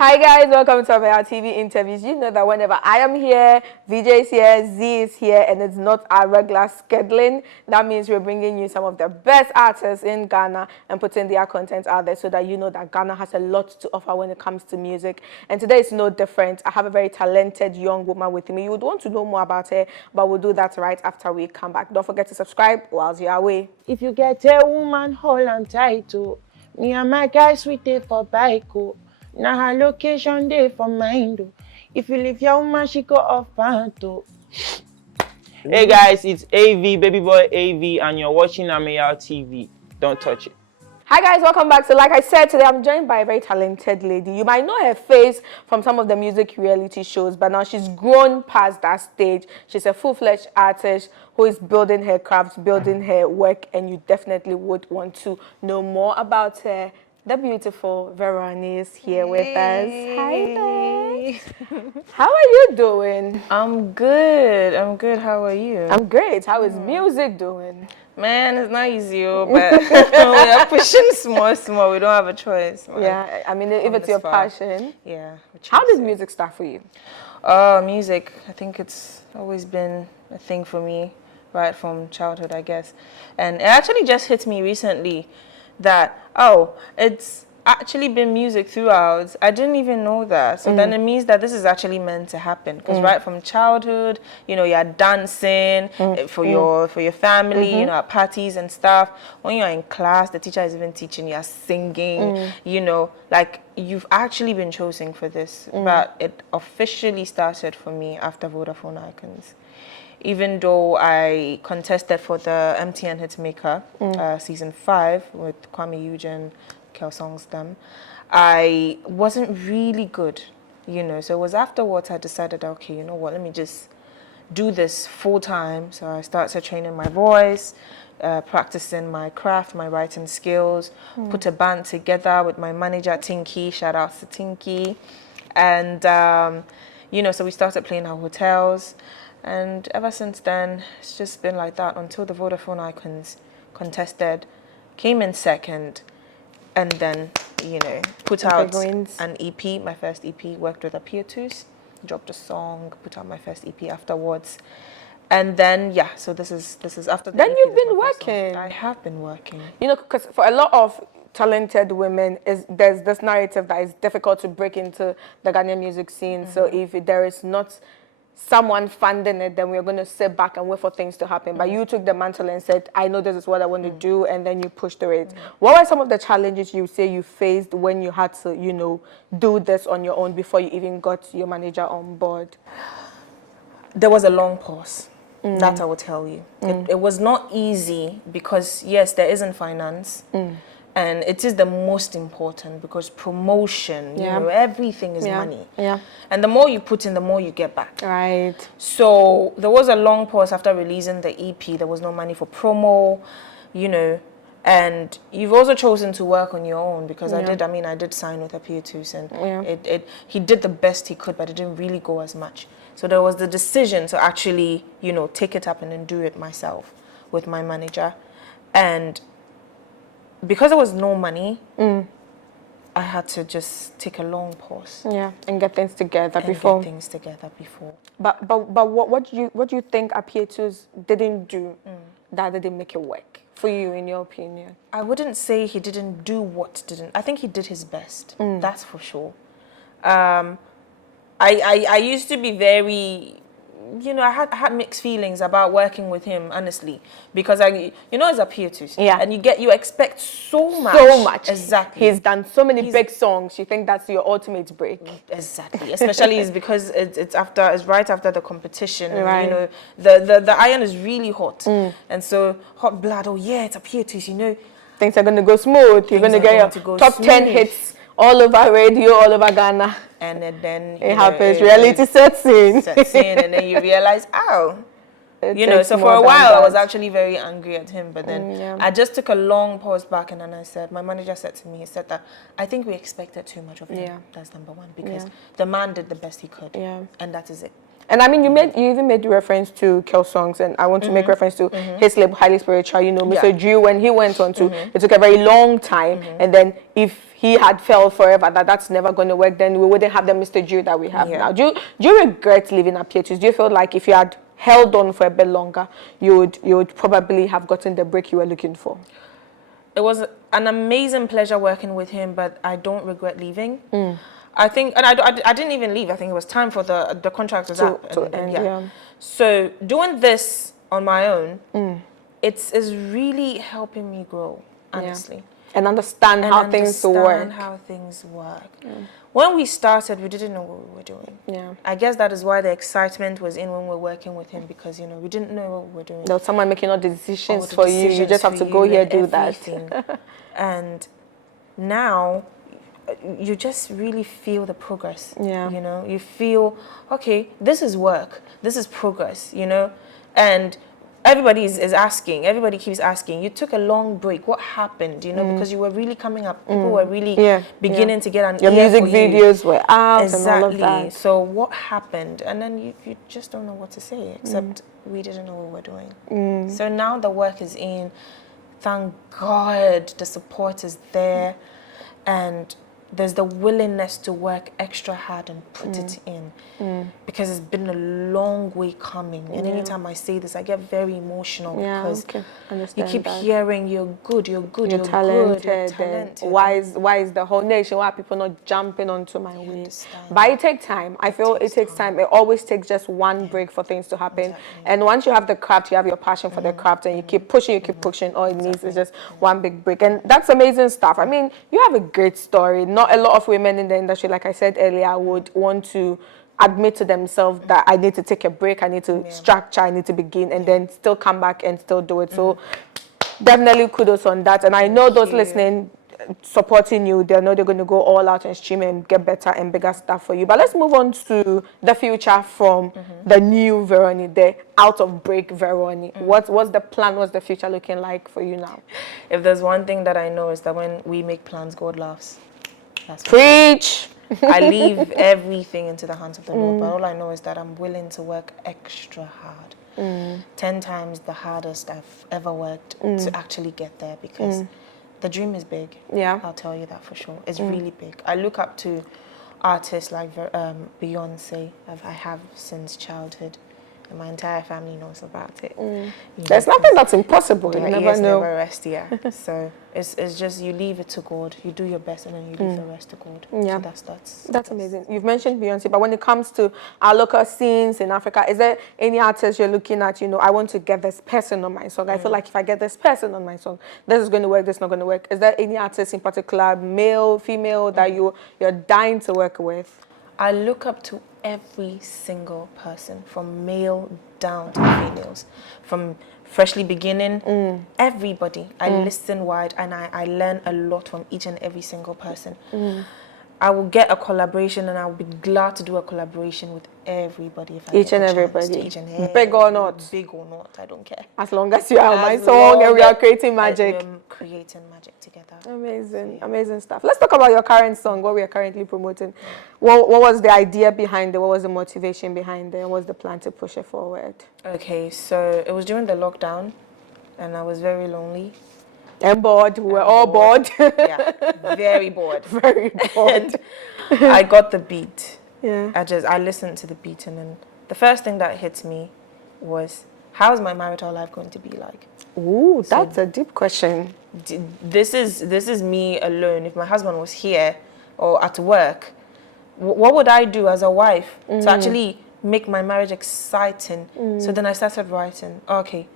Hi guys, welcome to Ameyaw TV interviews. You know that whenever I am here, VJ is here, Z is here, and it's not our regular scheduling. That means we're bringing you some of the best artists in Ghana and putting their content out there so that you know that Ghana has a lot to offer when it comes to music. And today is no different. I have a very talented young woman with me. You would want to know more about her, but we'll do that right after we come back. Don't forget to subscribe whilst you're away. If you get a woman, hold on tight to me and my guys, we take for bike. Now her location day for mind. If you leave your woman, she go off panto. Hey guys, it's AV, baby boy AV, and you're watching Ameyaw TV. Don't touch it. Hi guys, welcome back. So like I said, today I'm joined by a very talented lady. You might know her face from some of the music reality shows, but now she's grown past that stage. She's a full-fledged artist who is building her craft, building her work, and you definitely would want to know more about her. The beautiful Verony is here with us. Hi there. How are you doing? I'm good. How are you? I'm great. How is music doing? Man, it's not easy, but we are pushing small. We don't have a choice. Man. Yeah, I mean, if it's your passion. Yeah. How did music start for you? Music, I think it's always been a thing for me, right from childhood, I guess. And it actually just hit me recently that, it's actually been music throughout. I didn't even know that. So then it means that this is actually meant to happen. Because right from childhood, you know, you're dancing for your family, you know, at parties and stuff. When you're in class, the teacher is even teaching, you're singing, you know, like you've actually been chosen for this. But it officially started for me after Vodafone Icons. Even though I contested for the MTN Hitmaker season 5 with Kwame Eugene, Kel Songs them, I wasn't really good, you know. So it was afterwards I decided, okay, you know what, let me just do this full time. So I started training my voice, practicing my craft, my writing skills, put a band together with my manager Tinky, shout out to Tinky. And, you know, so we started playing our hotels. And ever since then, it's just been like that until the Vodafone Icons contested, came in second, and then, you know, put out an EP, my first EP, worked with Appietus, dropped a song, put out my first EP afterwards. And then, yeah, so this is after the Then EP, you've been working. I have been working. You know, because for a lot of talented women, there's this narrative that it's difficult to break into the Ghanaian music scene. So if there is not someone funding it, then we're going to sit back and wait for things to happen. But you took the mantle and said, I know this is what I want to do, and then you pushed through it. What were some of the challenges you say you faced when you had to, you know, do this on your own before you even got your manager on board? There was a long pause. That I will tell you. It was not easy because, yes, there isn't finance. And it is the most important because promotion, you know, everything is money. Yeah. And the more you put in, the more you get back. Right. So there was a long pause after releasing the EP. There was no money for promo, you know. And you've also chosen to work on your own because I did sign with Appietus and he did the best he could, but it didn't really go as much. So there was the decision to actually, you know, take it up and then do it myself with my manager. And because there was no money, I had to just take a long pause. Yeah, and get things together before. But what do you think Appietus didn't do that didn't make it work for you, in your opinion? I wouldn't say he didn't do what didn't. I think he did his best. That's for sure. I used to be very, you know, I had mixed feelings about working with him, honestly, because you know, it's Appietus, and you expect so much. Exactly. He's done so many big songs. You think that's your ultimate break. Exactly. Especially it's because it's right after the competition. Right. You know, the iron is really hot, and so hot blood. Oh yeah, it's Appietus. You know, things are going to go smooth. You're going to get your top 10 hits all over radio, all over Ghana. And then it happens. Reality sets in. And then you realize, you know. So for a while, I was actually very angry at him. But then I just took a long pause back, and then I said, my manager said to me, he said that I think we expected too much of him. That's number one, because the man did the best he could, and that is it. And I mean, you even made reference to Kel Songs, and I want to make reference to his label, Highly Spiritual. You know, Mr. Drew, when he went on to, it took a very long time, and then if he had felt forever that's never going to work, then we wouldn't have the Mr. Drew that we have now. Do you regret leaving Appietus? Do you feel like if you had held on for a bit longer, you would probably have gotten the break you were looking for? It was an amazing pleasure working with him, but I don't regret leaving. I think, and I didn't even leave. I think it was time for the contract to end. So doing this on my own, it's really helping me grow, honestly. And understand how things work. When we started, we didn't know what we were doing. Yeah. I guess that is why the excitement was in when we were working with him, because, you know, we didn't know what we were doing. There was someone making all the decisions for you. You just have to go here, do that. And now, you just really feel the progress. Yeah. You know, you feel, okay, this is work. This is progress, you know. And everybody is asking, everybody keeps asking, you took a long break, what happened, you know, because you were really coming up, people were really beginning to get an your ear music for videos were out exactly. and all of that. So what happened? And then you just don't know what to say, except we didn't know what we were doing. So now the work is in, thank God the support is there, and there's the willingness to work extra hard and put it in, because it's been a long way coming. And anytime I say this, I get very emotional because you keep hearing you're good, you're talented. Why is the whole nation, why are people not jumping onto my way? But it takes time. I feel it takes time. It always takes just one break for things to happen. And once you have the craft, you have your passion for the craft, and you keep pushing, all it needs is just one big break. And that's amazing stuff. I mean, you have a great story. Not a lot of women in the industry, like I said earlier, would want to admit to themselves that I need to take a break, I need to structure, I need to begin, and then still come back and still do it. So definitely kudos on that. And I know those listening, supporting you, they know they're going to go all out and stream and get better and bigger stuff for you. But let's move on to the future from the new Verony, the out of break Verony. What's the plan? What's the future looking like for you now? If there's one thing that I know, is that when we make plans, God laughs. Preach. I leave everything into the hands of the Lord, but all I know is that I'm willing to work extra hard, 10 times the hardest I've ever worked to actually get there, because the dream is big. Yeah, I'll tell you that for sure. It's really big. I look up to artists like Beyonce. I have since childhood. And my entire family knows about it. There's nothing that's impossible. You never know. Never rest, So it's just, you leave it to God. You do your best, and then you leave the rest to God. Yeah, so that's amazing. You've mentioned Beyonce, but when it comes to our local scenes in Africa, is there any artist you're looking at? You know, I want to get this person on my song. I feel like if I get this person on my song, this is going to work. This is not going to work. Is there any artist in particular, male, female, that you're dying to work with? I look up to every single person, from male down to females, from freshly beginning, everybody. I listen wide, and I learn a lot from each and every single person. I will get a collaboration, and I'll be glad to do a collaboration with everybody. If I each and everybody, big or not, I don't care. As long as you are on my song and we are creating magic. Creating magic together. Amazing, amazing stuff. Let's talk about your current song, what we are currently promoting. What was the idea behind it? What was the motivation behind it? What was the plan to push it forward? Okay, so it was during the lockdown, and I was very lonely. And bored. We were all bored. Yeah, very bored. Very bored. I got the beat. Yeah. I listened to the beat, and then the first thing that hit me was, how is my marital life going to be like? Ooh, that's a deep question. This is me alone. If my husband was here or at work, what would I do as a wife to actually make my marriage exciting? So then I started writing. Okay,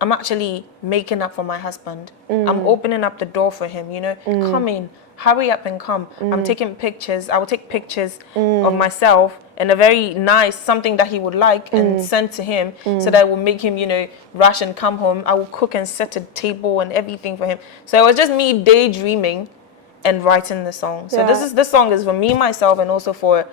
I'm actually making up for my husband. I'm opening up the door for him, you know. Come in, hurry up and come. I'm taking pictures. I will take pictures of myself and a very nice, something that he would like, and send to him, so that will make him, you know, rush and come home. I will cook and set a table and everything for him. So it was just me daydreaming and writing the song. So this song is for me, myself, and also for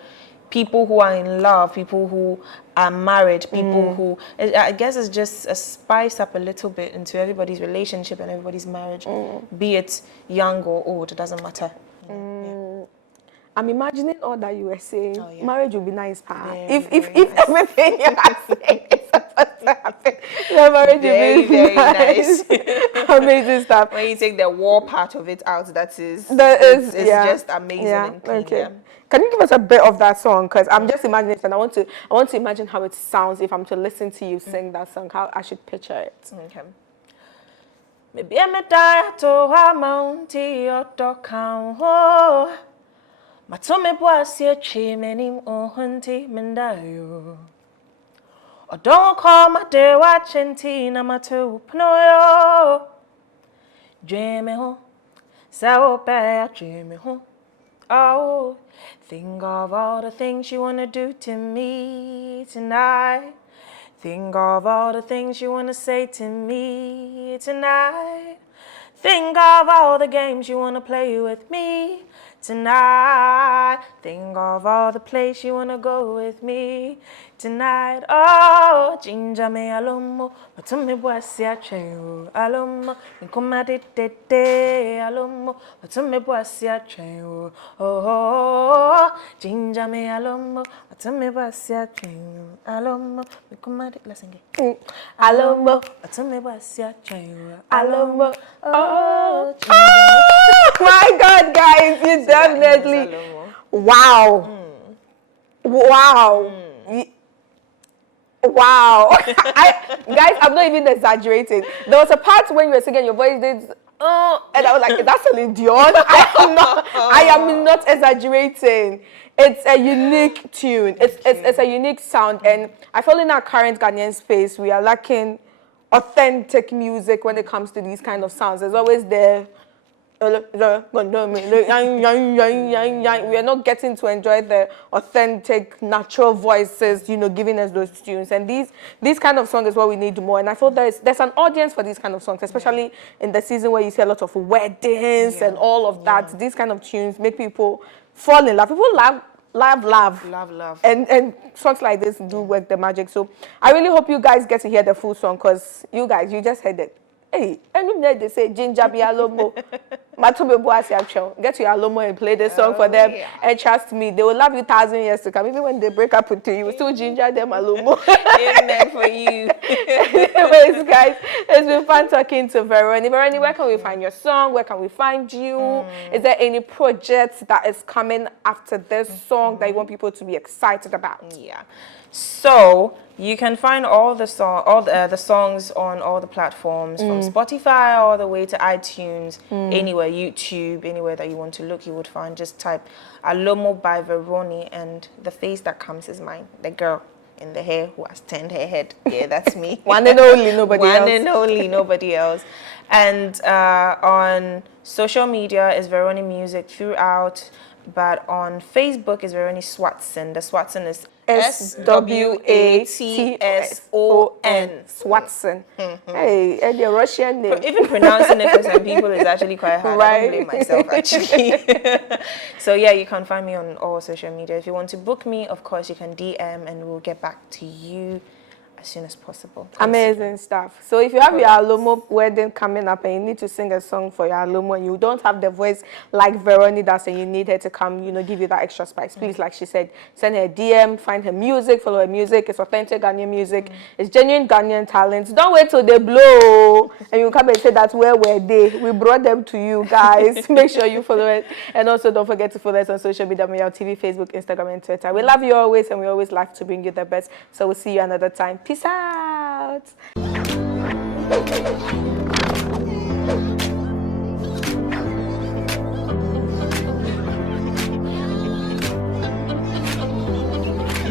people who are in love, people who are married, people who, I guess it's just a spice up a little bit into everybody's relationship and everybody's marriage, be it young or old, it doesn't matter. I'm imagining all that you were saying. Oh, yeah. Marriage would be nice, pa. Very, If very nice. everything you are saying is supposed to happen, the marriage Very, would be very nice. nice. Amazing stuff. When you take the war part of it out, it's It's just amazing Yeah. and clean. Okay. Yeah. Can you give us a bit of that song? Because I'm just imagining it, and I want to imagine how it sounds if I'm to listen to you sing that song. How I should picture it. Okay. Maybe I'm a diet to a mountain or down. Oh, my tummy was your chimney or hunty mendayo. Or don't call my day watching tea, my two pnoyo. Dream me home, so bad, dream me home. Oh, think of all the things you wanna do to me tonight. Think of all the things you wanna say to me tonight. Think of all the games you wanna play with me tonight. Think of all the places you wanna go with me tonight. Oh, ginger me alomo, matumi boisi acheyo alomo, nkoma de alomo, matumi boisi acheyo. Oh, ginger me alomo, matumi boisi acheyo alomo, nkoma de. Let's sing it. Alomo, matumi boisi acheyo alomo. Oh, My God, guys, you definitely. Wow. Wow. Wow. Guys, I'm not even exaggerating. There was a part when you were singing, your voice did, and I was like, is that Celine Dion? I am not exaggerating. It's a unique tune. It's a unique sound. And I feel in our current Ghanaian space, we are lacking authentic music when it comes to these kind of sounds. There's always we are not getting to enjoy the authentic, natural voices, giving us those tunes. And these kind of songs is what we need more. And I feel there's an audience for these kind of songs, especially in the season where you see a lot of weddings and all of that. These kind of tunes make people fall in love. People love. And songs like this do work the magic. So I really hope you guys get to hear the full song, because you just heard it. Hey, any minute they say ginger be alomo, matume boasi action. Get to your alomo and play this song for them, and trust me, they will love you 1,000 years to come. Even when they break up with you, you will still ginger them alomo. Amen for you. Anyways, guys, it's been fun talking to Verony. Verony, where can we find your song? Where can we find you? Is there any project that is coming after this song that you want people to be excited about? Yeah. So you can find all the songs on all the platforms, from Spotify all the way to iTunes, anywhere, YouTube, anywhere that you want to look, you would find. Just type Alomo by Verony, and the face that comes is mine, the girl in the hair who has turned her head. Yeah, that's me. One and only, nobody else. One and only, nobody else. And on social media is Verony Music throughout. But on Facebook is Verony Swatson. The Swatson is SWATSON. Swatson. Hey, and the Russian name. Even pronouncing it for some people is actually quite hard. Right. I don't blame myself, actually. So yeah, you can find me on all social media. If you want to book me, of course, you can DM and we'll get back to you as soon as possible. Amazing stuff. So if you have your Alomo wedding coming up and you need to sing a song for your Alomo and you don't have the voice like Verony does and you need her to come, give you that extra spice, please, like she said, send her a DM, find her music, follow her music. It's authentic Ghanaian music. It's genuine Ghanaian talents. Don't wait till they blow and you come and say that where were they? We brought them to you guys. Make sure you follow it. And also don't forget to follow us on social media, Ameyaw TV, Facebook, Instagram, and Twitter. We love you always and we always like to bring you the best. So we'll see you another time. Peace out.